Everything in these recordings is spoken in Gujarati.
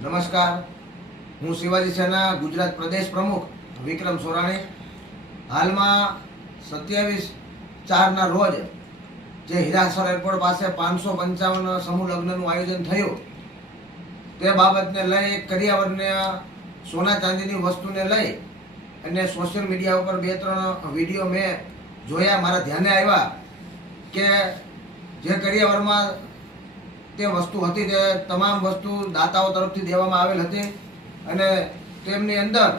નમસ્કાર. હું શિવાજી સેના, ગુજરાત પ્રદેશ પ્રમુખ વિક્રમ સોરાણી. હાલમાં સત્યાવીસ ચારના રોજ જે હિરાસર એરપોર્ટ પાસે પાંચસો પંચાવન સમૂહ લગ્નનું આયોજન થયું, તે બાબતને લઈ કરિયાવરને સોના ચાંદીની વસ્તુને લઈ અને સોશિયલ મીડિયા ઉપર બે ત્રણ વીડિયો મેં જોયા. મારા ધ્યાને આવ્યા કે જે કરિયાવરમાં તે વસ્તુ હતી તે તમામ વસ્તુ દાતાઓ તરફથી દેવામાં આવેલ હતી. અને તેમની અંદર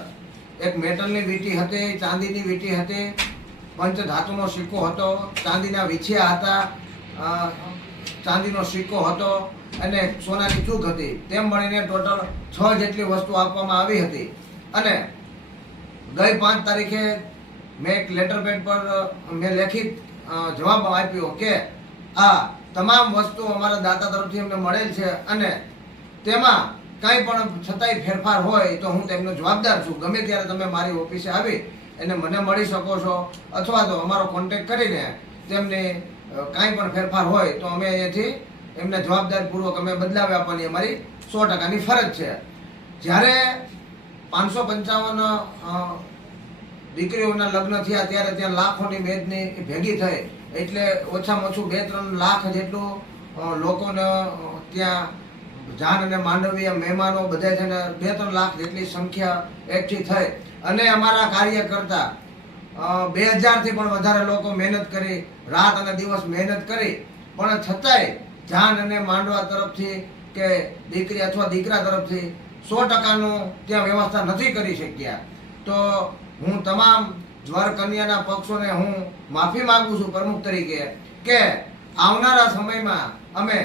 એક મેટલની વીંટી હતી, ચાંદીની વીંટી હતી, પંચ ધાતુનો સિક્કો હતો, ચાંદીના વિછિયા હતા ચાંદીનો સિક્કો હતો અને સોનાની ચૂક હતી. તેમ મળીને ટોટલ છ જેટલી વસ્તુ આપવામાં આવી હતી. અને ગઈ પાંચ તારીખે મેં એક લેટર પેડ પર મેં લેખિત જવાબ આપ્યો કે આ તમામ વસ્તુ અમારા દાતા તરફથી અમને મળેલ છે અને તેમાં કાંઈ પણ છતાંય ફેરફાર હોય તો હું તેમનો જવાબદાર છું. ગમે ત્યારે તમે મારી ઓફિસે આવી એને મને મળી શકો છો અથવા તો અમારો કોન્ટેક કરીને તેમને કાંઈ પણ ફેરફાર હોય તો અમે અહીંયાથી એમને જવાબદારીપૂર્વક અમે બદલાવી આપવાની અમારી સો ટકાની ફરજ છે. જ્યારે પાંચસો પંચાવન દીકરીઓના લગ્ન થયા ત્યારે ત્યાં લાખોની મેદની ભેગી થઈ. એટલે ઓછામાં ઓછું બે, ત્રણ લાખ જેટલું લોકોને ત્યાં જાન અને માંડવીય મહેમાનો બધા ને બે, ત્રણ લાખ જેટલી સંખ્યા એકઠી થઈ. અને અમારા કાર્યકર્તા બે હજારથી પણ વધારે લોકો મહેનત કરી, રાત અને દિવસ મહેનત કરી. પણ છતાંય જાન અને માંડવા તરફથી કે દીકરી અથવા દીકરા તરફથી સો ટકાનું ત્યાં વ્યવસ્થા નથી કરી શક્યા. તો હું તમામ જ્વર કન્યાના પક્ષોને હું માફી માંગુ છું પ્રમુખ તરીકે કે આવનારા સમયમાં અમે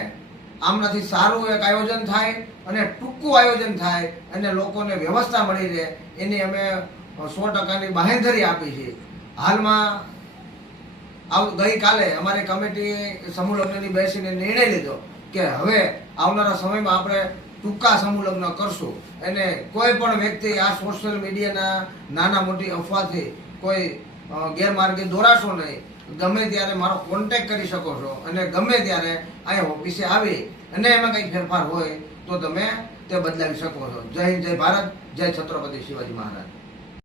આમનાથી સારું એક આયોજન થાય અને ટૂંકું આયોજન થાય અને લોકોને વ્યવસ્થા મળી રહે એની અમે સો ટકાની બાહેંધરી આપી છે. હાલમાં આવ, ગઈકાલે અમારી કમિટી સમૂહ લગ્નની બેસીને નિર્ણય લીધો કે હવે આવનારા સમયમાં આપણે ટૂંકા સમૂહ લગ્ન કરશું. અને કોઈ પણ વ્યક્તિ આ સોશિયલ મીડિયાના નાના મોટી અફવાથી કોઈ ગેરમાર્ગે દોરાશો નહીં. ગમે ત્યારે મારો કોન્ટેક્ટ કરી શકો છો અને ગમે ત્યારે અહીંયા ઓફિસે આવી અને એમાં કંઈ ફેરફાર હોય તો તમે તે બદલાવી શકો છો. જય હિન્દ, જય ભારત, જય છત્રપતિ શિવાજી મહારાજ.